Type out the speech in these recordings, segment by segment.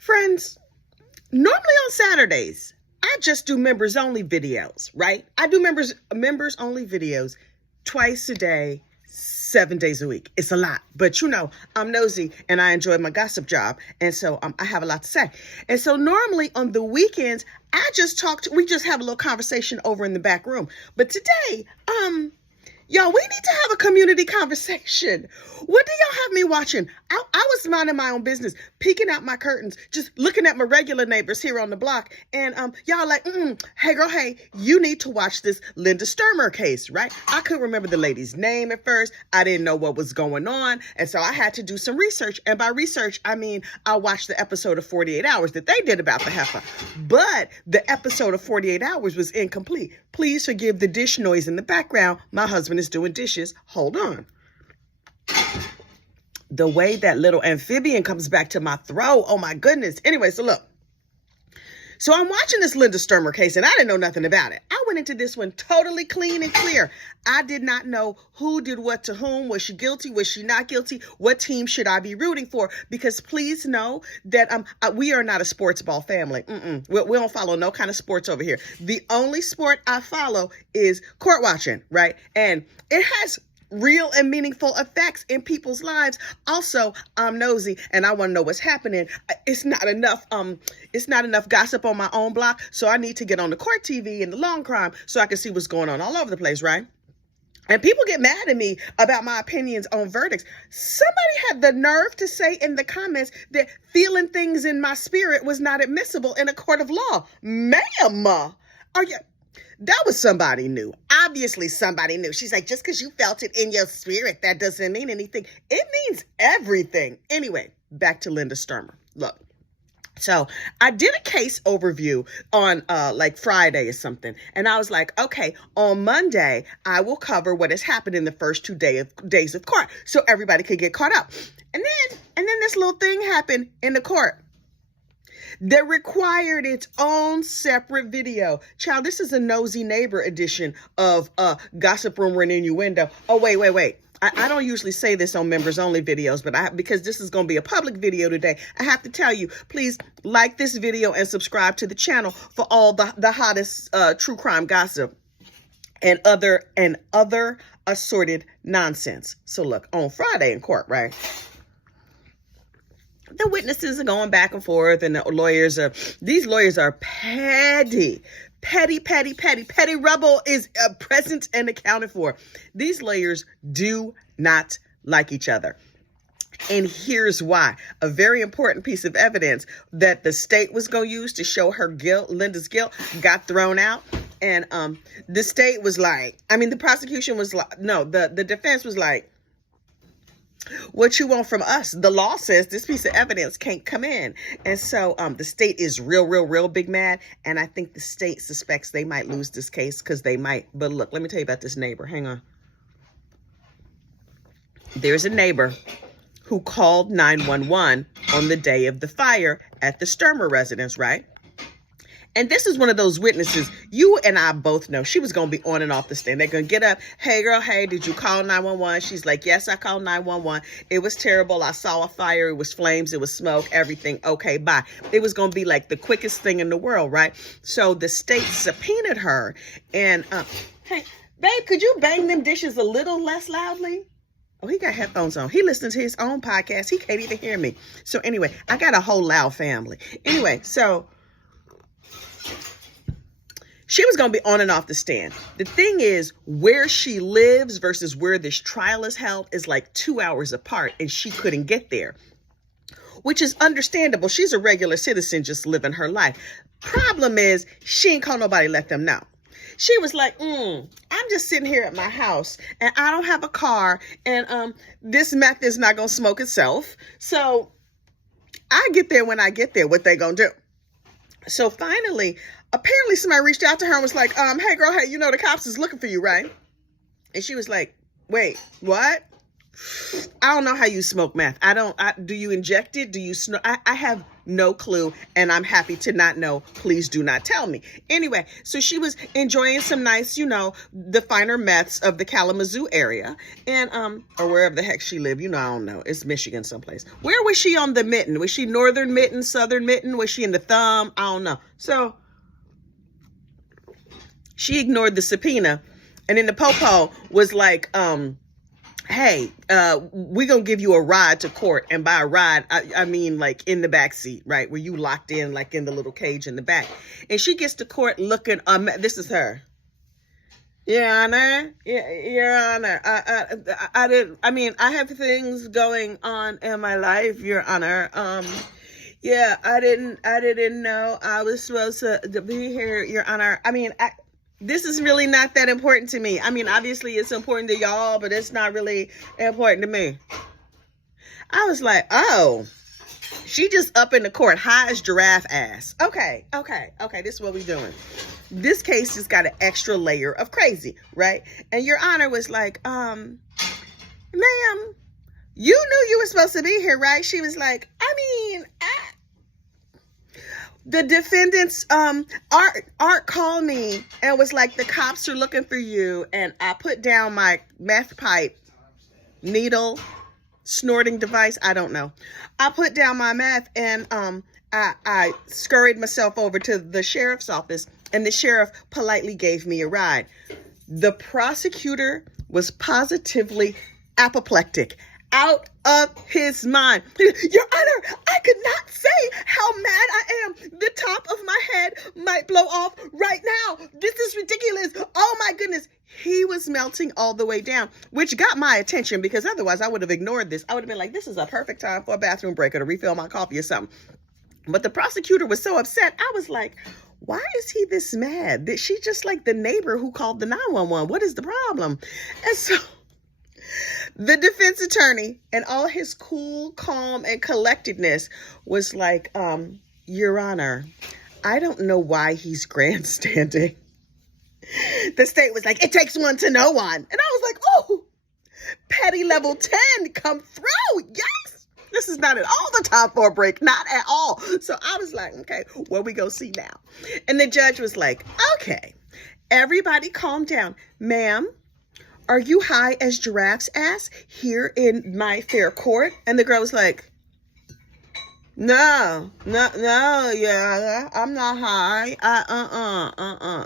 Friends, normally on Saturdays, I just do members only videos, right? I do members only videos twice a day, 7 days a week. It's a lot, but you know, I'm nosy and I enjoy my gossip job. And so I have a lot to say. And so normally on the weekends, we just have a little conversation over in the back room. But today, y'all, we need to have a community conversation. What do y'all have me watching? I was minding my own business, peeking out my curtains, just looking at my regular neighbors here on the block. And y'all like, hey girl, hey, you need to watch this Linda Stermer case, right? I couldn't remember the lady's name at first. I didn't know what was going on. And so I had to do some research. And by research, I mean, I watched the episode of 48 Hours that they did about the heifer. But the episode of 48 Hours was incomplete. Please forgive the dish noise in the background. My husband is doing dishes. Hold on. The way that little amphibian comes back to my throat. Oh my goodness. Anyway, so look. So I'm watching this Linda Stermer case and I didn't know nothing about it. I went into this one totally clean and clear. I did not know who did what to whom. Was she guilty? Was she not guilty? What team should I be rooting for? Because please know that we are not a sports ball family. We don't follow no kind of sports over here. The only sport I follow is court watching, right? And it has real and meaningful effects in people's lives. Also, I'm nosy and I want to know what's happening. It's not enough gossip on my own block. So I need to get on the court TV and the law&crime so I can see what's going on all over the place, right? And people get mad at me about my opinions on verdicts. Somebody had the nerve to say in the comments that feeling things in my spirit was not admissible in a court of law. Ma'am, are you... That was somebody new. Obviously somebody new. She's like, just because you felt it in your spirit, that doesn't mean anything. It means everything. Anyway, back to Linda Stermer. Look, so I did a case overview on like Friday or something. And I was like, okay, on Monday, I will cover what has happened in the first 2 days of court so everybody could get caught up. And then this little thing happened in the court that required its own separate video. Child, this is a nosy neighbor edition of Gossip Rumor and Innuendo. Oh, wait. I don't usually say this on members only videos, but because this is going to be a public video today, I have to tell you, please like this video and subscribe to the channel for all the hottest true crime gossip and other assorted nonsense. So look, on Friday in court, right? The witnesses are going back and forth and these lawyers are petty. Petty rebel is present and accounted for. These lawyers do not like each other. And here's why. A very important piece of evidence that the state was going to use to show her guilt, Linda's guilt, got thrown out. And the state was like, the prosecution was like, no, the defense was like, what you want from us? The law says this piece of evidence can't come in. And so the state is real big mad. And I think the state suspects they might lose this case because they might. But look, let me tell you about this neighbor. Hang on. There's a neighbor who called 911 on the day of the fire at the Stermer residence, right? And this is one of those witnesses you and I both know. She was going to be on and off the stand. They're going to get up. Hey, girl, hey, did you call 911? She's like, yes, I called 911. It was terrible. I saw a fire. It was flames. It was smoke, everything. Okay, bye. It was going to be like the quickest thing in the world, right? So the state subpoenaed her. And, hey, babe, could you bang them dishes a little less loudly? Oh, he got headphones on. He listens to his own podcast. He can't even hear me. So anyway, I got a whole loud family. Anyway, so she was going to be on and off the stand. The thing is, where she lives versus where this trial is held is like 2 hours apart, and she couldn't get there, which is understandable. She's a regular citizen just living her life. Problem is, she ain't call nobody, let them know. She was like, I'm just sitting here at my house, and I don't have a car, and this meth is not going to smoke itself. So I get there when I get there. What they going to do? So finally, apparently somebody reached out to her and was like, hey girl, hey, the cops is looking for you, right? And she was like, wait, what? I don't know how you smoke meth. Do you inject it? Do you I have no clue, and I'm happy to not know. Please do not tell me. Anyway, so she was enjoying some nice, the finer meths of the Kalamazoo area, and or wherever the heck she lived. I don't know. It's Michigan someplace. Where was she on the mitten? Was she northern mitten, southern mitten? Was she in the thumb? I don't know. So she ignored the subpoena, and then the popo was like, hey, we're going to give you a ride to court. And by a ride, I mean like in the back seat, right? Where you locked in like in the little cage in the back. And she gets to court looking, this is her. Your Honor, Your Honor, I have things going on in my life, Your Honor. Yeah, I didn't know I was supposed to be here, Your Honor. This is really not that important to me. Obviously it's important to y'all, but it's not really important to me. I was like, oh, she just up in the court, high as giraffe ass. Okay, this is what we doing. This case just got an extra layer of crazy, right? And Your Honor was like, ma'am, you knew you were supposed to be here, right? She was like, the defendants, Art called me and was like, the cops are looking for you. And I put down my meth pipe, needle, snorting device. I don't know. I put down my meth and I scurried myself over to the sheriff's office, and the sheriff politely gave me a ride. The prosecutor was positively apoplectic, out of his mind. Your Honor, I could not say how mad I am. The top of my head might blow off right now. This is ridiculous. Oh my goodness. He was melting all the way down, which got my attention because otherwise I would have ignored this. I would have been like, this is a perfect time for a bathroom break or to refill my coffee or something. But the prosecutor was so upset. I was like, why is he this mad? That she just like the neighbor who called the 911. What is the problem? And so the defense attorney, and all his cool, calm, and collectedness, was like, Your Honor, I don't know why he's grandstanding. The state was like, it takes one to know one. And I was like, oh, petty level 10, come through. Yes. This is not at all the time for a break. Not at all. So I was like, okay, what we go see now? And the judge was like, okay, everybody calm down. Ma'am, are you high as giraffe's ass here in my fair court? And the girl was like, no, yeah, I'm not high.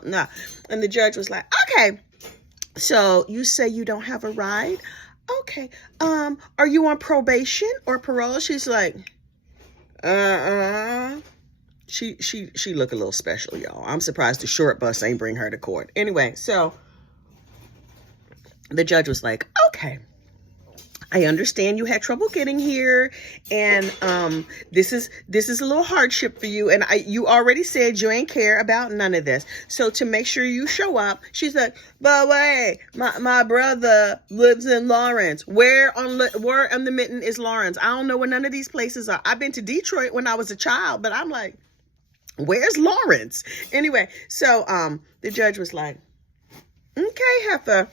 No. And the judge was like, okay, so you say you don't have a ride? Okay. Are you on probation or parole? She's like, She look a little special, y'all. I'm surprised the short bus ain't bring her to court. Anyway, so the judge was like, okay, I understand you had trouble getting here, and this is a little hardship for you, and you already said you ain't care about none of this. So to make sure you show up, she's like, but wait, my brother lives in Lawrence. Where on the mitten is Lawrence? I don't know where none of these places are. I've been to Detroit when I was a child, but I'm like, where's Lawrence? Anyway, so the judge was like, okay, heifer,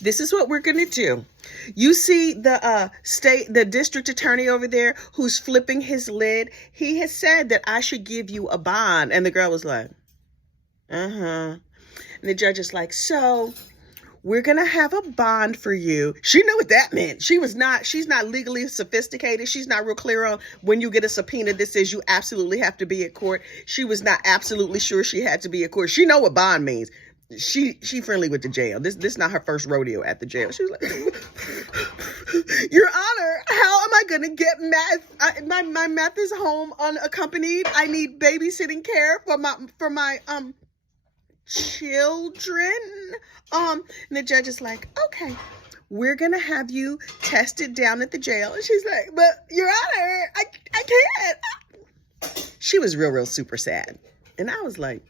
this is what we're going to do. You see the district attorney over there who's flipping his lid? He has said that I should give you a bond. And the girl was like, and the judge is like, so we're going to have a bond for you. She knew what that meant. She's not legally sophisticated. She's not real clear on when you get a subpoena that says you absolutely have to be at court. She was not absolutely sure she had to be at court. She know what bond means. She friendly with the jail. This not her first rodeo at the jail. She was like, Your Honor, how am I gonna get meth? My meth is home unaccompanied. I need babysitting care for my children. And the judge is like, okay, we're gonna have you tested down at the jail. And she's like, but Your Honor, I can't. She was real super sad. And I was like,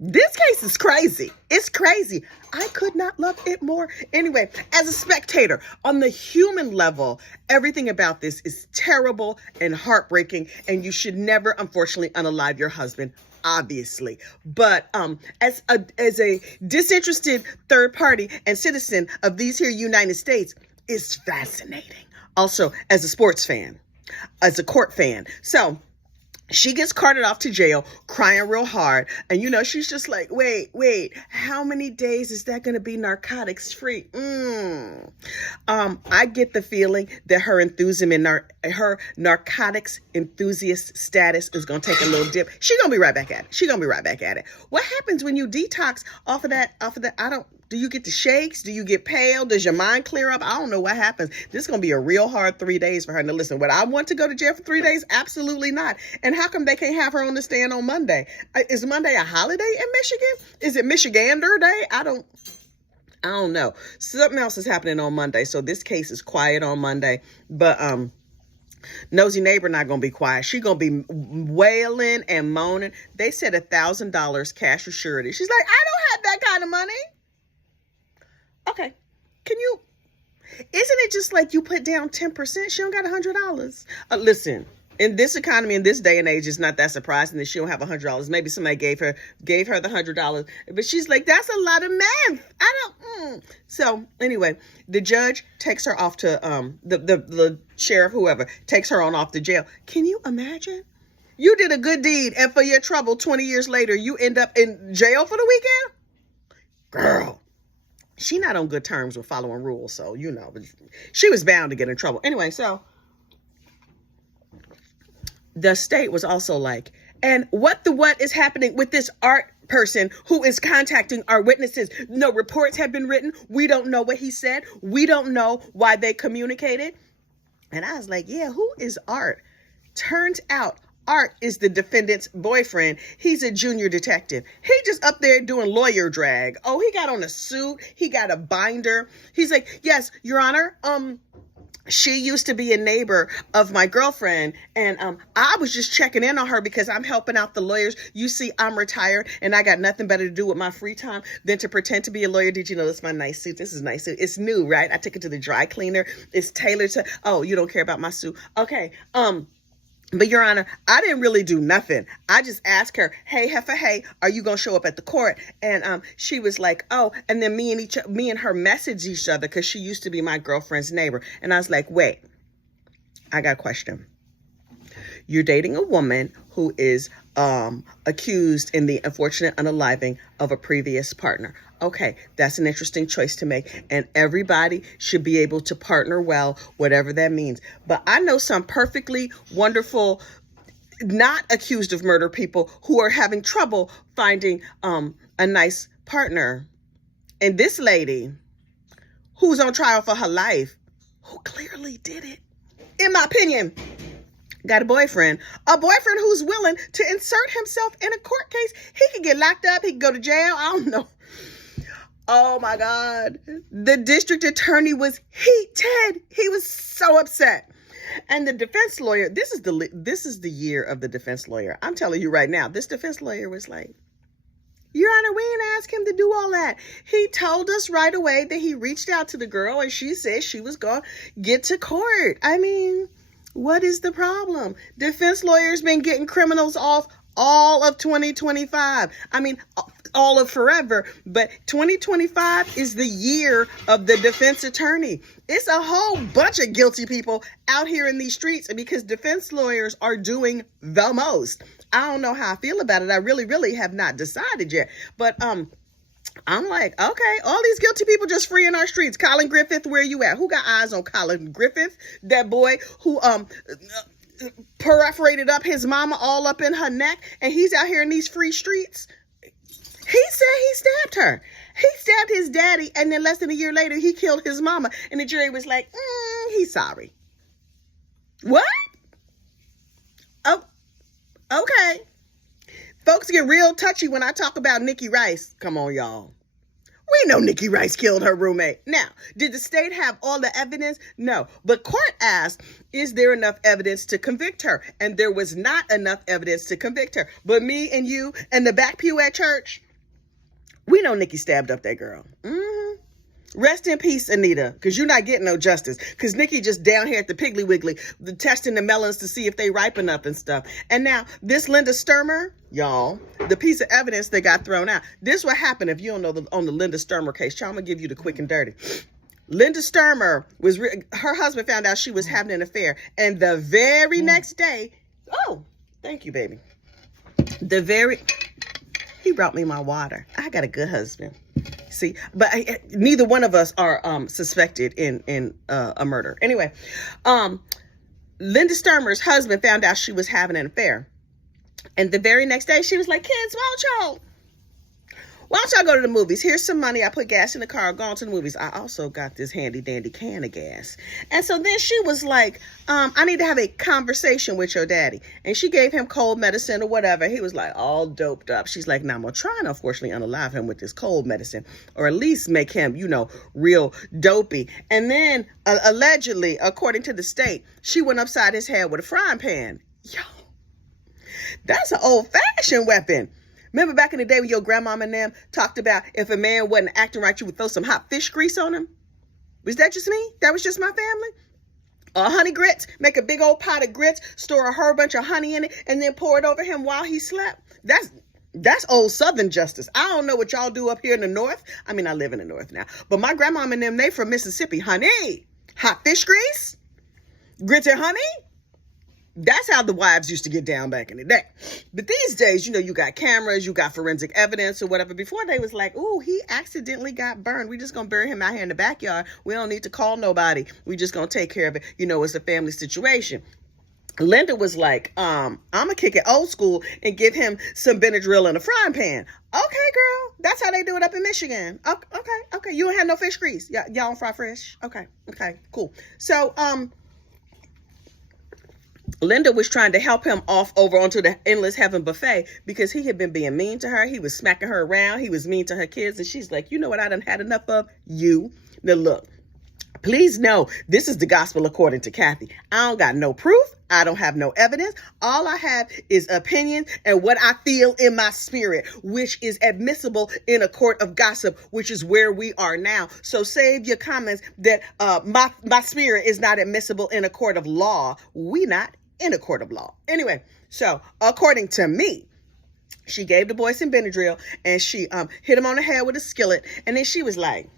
this case is crazy. It's crazy. I could not love it more. Anyway, as a spectator, on the human level, everything about this is terrible and heartbreaking, and you should never, unfortunately, unalive your husband. obviously. But as a disinterested third party and citizen of these here United States, it's fascinating. Also, as a sports fan, as a court fan. So she gets carted off to jail, crying real hard. And, she's just like, wait, how many days is that going to be narcotics free? I get the feeling that her enthusiasm and her narcotics enthusiast status is going to take a little dip. She's going to be right back at it. What happens when you detox off of that? Do you get the shakes? Do you get pale? Does your mind clear up? I don't know what happens. This is going to be a real hard 3 days for her. Now, listen, would I want to go to jail for 3 days? Absolutely not. And how come they can't have her on the stand on Monday? Is Monday a holiday in Michigan? Is it Michigander Day? I don't know. Something else is happening on Monday. So this case is quiet on Monday. But nosy neighbor not going to be quiet. She going to be wailing and moaning. They said $1,000 cash or surety. She's like, I don't have that kind of money. Okay, isn't it just like you put down 10%? She don't got $100. Listen, in this economy, in this day and age, it's not that surprising that she don't have $100. Maybe somebody gave her the $100, but she's like, that's a lot of math. So anyway, the judge takes her off to, the sheriff, whoever, takes her on off to jail. Can you imagine? You did a good deed, and for your trouble, 20 years later, you end up in jail for the weekend? Girl. She not on good terms with following rules, so, but she was bound to get in trouble. Anyway, so the state was also like, and what is happening with this art person who is contacting our witnesses? No reports have been written. We don't know what he said. We don't know why they communicated. And I was like, yeah, who is Art? Turns out Art is the defendant's boyfriend. He's a junior detective. He just up there doing lawyer drag. Oh, he got on a suit. He got a binder. He's like, yes, Your Honor. She used to be a neighbor of my girlfriend, and I was just checking in on her because I'm helping out the lawyers. You see, I'm retired, and I got nothing better to do with my free time than to pretend to be a lawyer. Did you notice my nice suit? This is nice suit. It's new, right? I took it to the dry cleaner. It's tailored to, oh, you don't care about my suit. Okay, but Your Honor, I didn't really do nothing. I just asked her, hey, heifer, hey, are you going to show up at the court? And she was like, oh, and then me and her messaged each other because she used to be my girlfriend's neighbor. And I was like, wait, I got a question. You're dating a woman who is accused in the unfortunate unaliving of a previous partner. Okay, that's an interesting choice to make. And everybody should be able to partner well, whatever that means. But I know some perfectly wonderful, not accused of murder people who are having trouble finding a nice partner. And this lady, who's on trial for her life, who clearly did it, in my opinion, got a boyfriend who's willing to insert himself in a court case. He could get locked up. He could go to jail. I don't know. Oh my God. The district attorney was heated. He was so upset. And the defense lawyer, this is the year of the defense lawyer. I'm telling you right now, this defense lawyer was like, Your Honor, we didn't ask him to do all that. He told us right away that he reached out to the girl and she said she was going to get to court. I mean, what is the problem? Defense lawyers been getting criminals off all of 2025. I mean, all of forever. But 2025 is the year of the defense attorney. It's a whole bunch of guilty people out here in these streets because defense lawyers are doing the most. I don't know how I feel about it. I really have not decided yet. But I'm like, okay, all these guilty people just free in our streets. Colin Griffith, where you at? Who got eyes on Colin Griffith? That boy who perforated up his mama all up in her neck, and he's out here in these free streets. He said he stabbed her. He stabbed his daddy, and then less than a year later, he killed his mama. And the jury was like, he's sorry. What? Oh, okay. Folks get real touchy when I talk about Nikki Rice. Come on, y'all. We know Nikki Rice killed her roommate. Now, did the state have all the evidence? No. But court asked, is there enough evidence to convict her? And there was not enough evidence to convict her. But me and you and the back pew at church, we know Nikki stabbed up that girl. Rest in peace, Anita, because you're not getting no justice. Because Nikki just down here at the Piggly Wiggly, testing the melons to see if they ripen up and stuff. And now this Linda Stermer, y'all, the piece of evidence that got thrown out. This what happened if you don't know on the Linda Stermer case. I'm going to give you the quick and dirty. Linda Stermer, her husband found out she was having an affair. And the very next day, oh, thank you, baby. He brought me my water. I got a good husband. See, but neither one of us are suspected in a murder. Anyway, Linda Stermer's husband found out she was having an affair. And the very next day, she was like, kids, why don't y'all go to the movies? Here's some money. I put gas in the car, going to the movies. I also got this handy dandy can of gas. And so then she was like, I need to have a conversation with your daddy. And she gave him cold medicine or whatever. He was like all doped up. She's like, now I'm going to try and unfortunately unalive him with this cold medicine, or at least make him, real dopey. And then allegedly, according to the state, she went upside his head with a frying pan. Yo, that's an old fashioned weapon. Remember back in the day when your grandmama and them talked about if a man wasn't acting right, you would throw some hot fish grease on him? Was that just me? That was just my family? Honey grits, make a big old pot of grits, store a whole bunch of honey in it, and then pour it over him while he slept? That's old Southern justice. I don't know what y'all do up here in the North. I mean, I live in the North now. But my grandmama and them, they from Mississippi. Honey, hot fish grease, grits and honey. That's how the wives used to get down back in the day. But these days, you got cameras, you got forensic evidence or whatever. Before they was like, ooh, he accidentally got burned. We just going to bury him out here in the backyard. We don't need to call nobody. We just going to take care of it. It's a family situation. Linda was like, I'm going to kick it old school and give him some Benadryl in a frying pan. Okay, girl. That's how they do it up in Michigan. Okay. You don't have no fish grease. Y'all don't fry fish? Okay, cool. So, Linda was trying to help him off over onto the Endless Heaven buffet because he had been being mean to her. He was smacking her around. He was mean to her kids. And she's like, you know what I done had enough of? You. Now look, please know this is the gospel according to Kathy. I don't got no proof. I don't have no evidence. All I have is opinion and what I feel in my spirit, which is admissible in a court of gossip, which is where we are now. So save your comments that my spirit is not admissible in a court of law. We not in a court of law. Anyway, so according to me, she gave the boy some Benadryl and she hit him on the head with a skillet. And then she was like,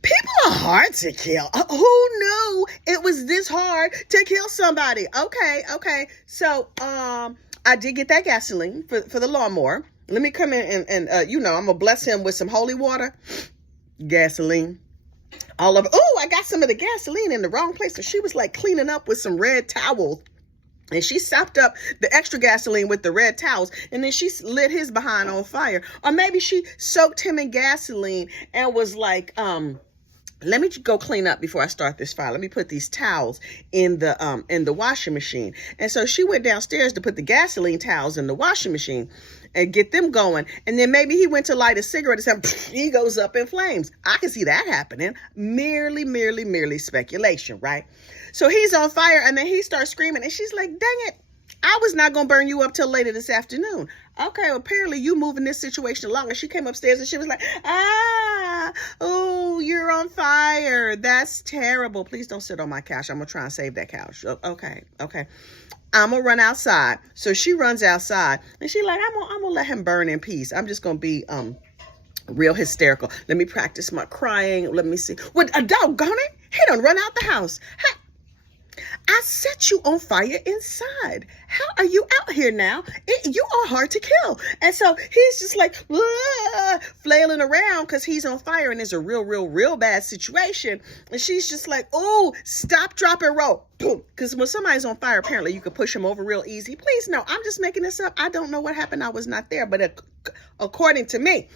people are hard to kill. Who knew it was this hard to kill somebody? Okay. So I did get that gasoline for the lawnmower. Let me come in and I'm going to bless him with some holy water. Gasoline. All over. Oh, I got some of the gasoline in the wrong place. So she was like cleaning up with some red towels. And she sopped up the extra gasoline with the red towels. And then she lit his behind on fire. Or maybe she soaked him in gasoline and was like, let me go clean up before I start this fire. Let me put these towels in the washing machine. And so she went downstairs to put the gasoline towels in the washing machine and get them going. And then maybe he went to light a cigarette and said, he goes up in flames. I can see that happening. Merely speculation, right? So he's on fire and then he starts screaming and she's like, dang it. I was not going to burn you up till later this afternoon. Okay, well, apparently you moving this situation along. And she came upstairs and she was like, oh, you're on fire. That's terrible. Please don't sit on my couch. I'm going to try and save that couch. Okay. I'm going to run outside. So she runs outside and she's like, I'm going to let him burn in peace. I'm just going to be real hysterical. Let me practice my crying. Let me see. What a doggone it. He done run out the house. I set you on fire inside. How are you out here now? You are hard to kill. And so he's just like flailing around because he's on fire and it's a real bad situation. And she's just like, oh, stop, drop, and roll. Boom. Because when somebody's on fire, apparently you can push them over real easy. Please, no, I'm just making this up. I don't know what happened. I was not there. But according to me,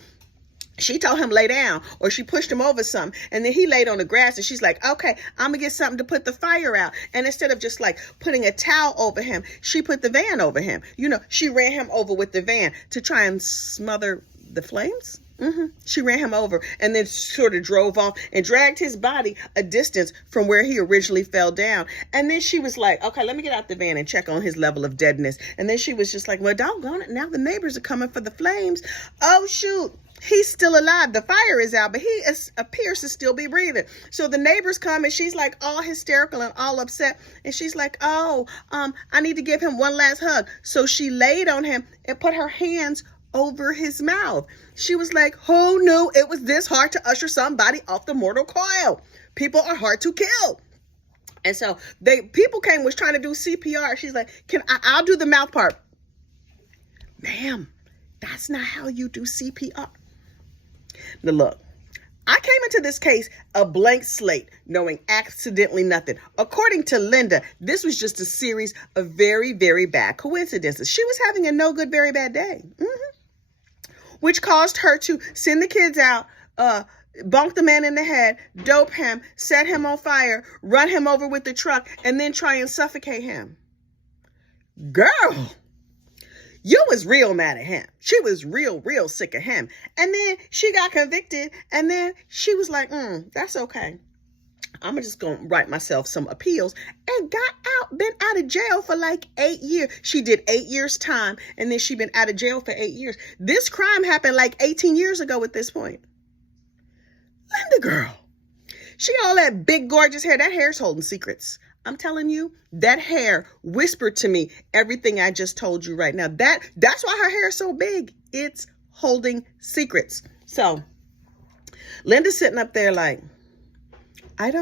she told him lay down or she pushed him over something and then he laid on the grass and she's like, okay, I'm gonna get something to put the fire out. And instead of just like putting a towel over him, she put the van over him. She ran him over with the van to try and smother the flames. She ran him over and then sort of drove off and dragged his body a distance from where he originally fell down. And then she was like, okay, let me get out the van and check on his level of deadness. And then she was just like, well, doggone it. Now the neighbors are coming for the flames. Oh, shoot. He's still alive. The fire is out, but he appears to still be breathing. So the neighbors come and she's like all hysterical and all upset. And she's like, oh, I need to give him one last hug. So she laid on him and put her hands over his mouth. She was like, who knew it was this hard to usher somebody off the mortal coil? People are hard to kill. And so people was trying to do CPR. She's like, I'll do the mouth part. Ma'am, that's not how you do CPR. Now look, I came into this case a blank slate, knowing absolutely nothing. According to Linda, this was just a series of very, very bad coincidences. She was having a no good, very bad day, which caused her to send the kids out, bonk the man in the head, dope him, set him on fire, run him over with the truck, and then try and suffocate him. Girl, you was real mad at him. She was real sick of him. And then she got convicted, and then she was like, that's okay. I'm just going to write myself some appeals, and been out of jail for like 8 years. She did 8 years time, and then she been out of jail for 8 years. This crime happened like 18 years ago at this point. Linda girl, she got all that big, gorgeous hair. That hair's holding secrets. I'm telling you, that hair whispered to me everything I just told you right now. That's why her hair is so big. It's holding secrets. So Linda's sitting up there like, I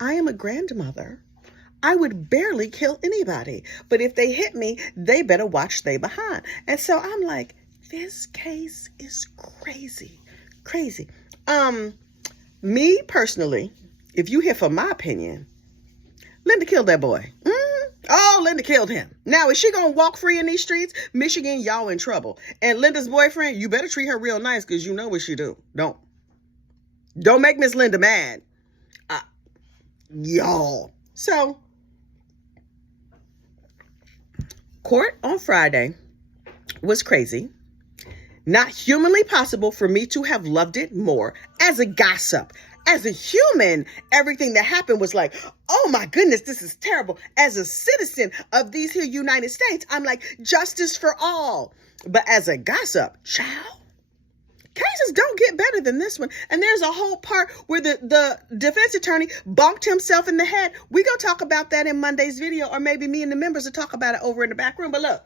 am a grandmother. I would barely kill anybody. But if they hit me, they better watch they behind. And so I'm like, this case is crazy. Me personally, if you here for my opinion, Linda killed that boy. Oh, Linda killed him. Now, is she going to walk free in these streets? Michigan, y'all in trouble. And Linda's boyfriend, you better treat her real nice because you know what she do. Don't make Miss Linda mad. Y'all. So, court on Friday was crazy. Not humanly possible for me to have loved it more. As a gossip, as a human, everything that happened was like, oh my goodness, this is terrible. As a citizen of these here United States, I'm like, justice for all. But as a gossip, child, cases don't get better than this one. And there's a whole part where the defense attorney bonked himself in the head. We gonna talk about that in Monday's video, or maybe me and the members will talk about it over in the back room. But look,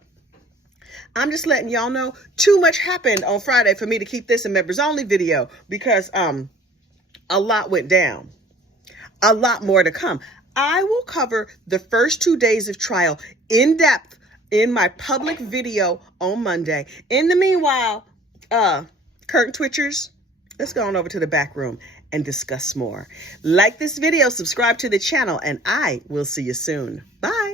I'm just letting y'all know too much happened on Friday for me to keep this a members only video, because a lot went down. A lot more to come. I will cover the first 2 days of trial in depth in my public video on Monday. In the meanwhile, curtain twitchers, let's go on over to the back room and discuss more. Like this video, subscribe to the channel, and I will see you soon. Bye.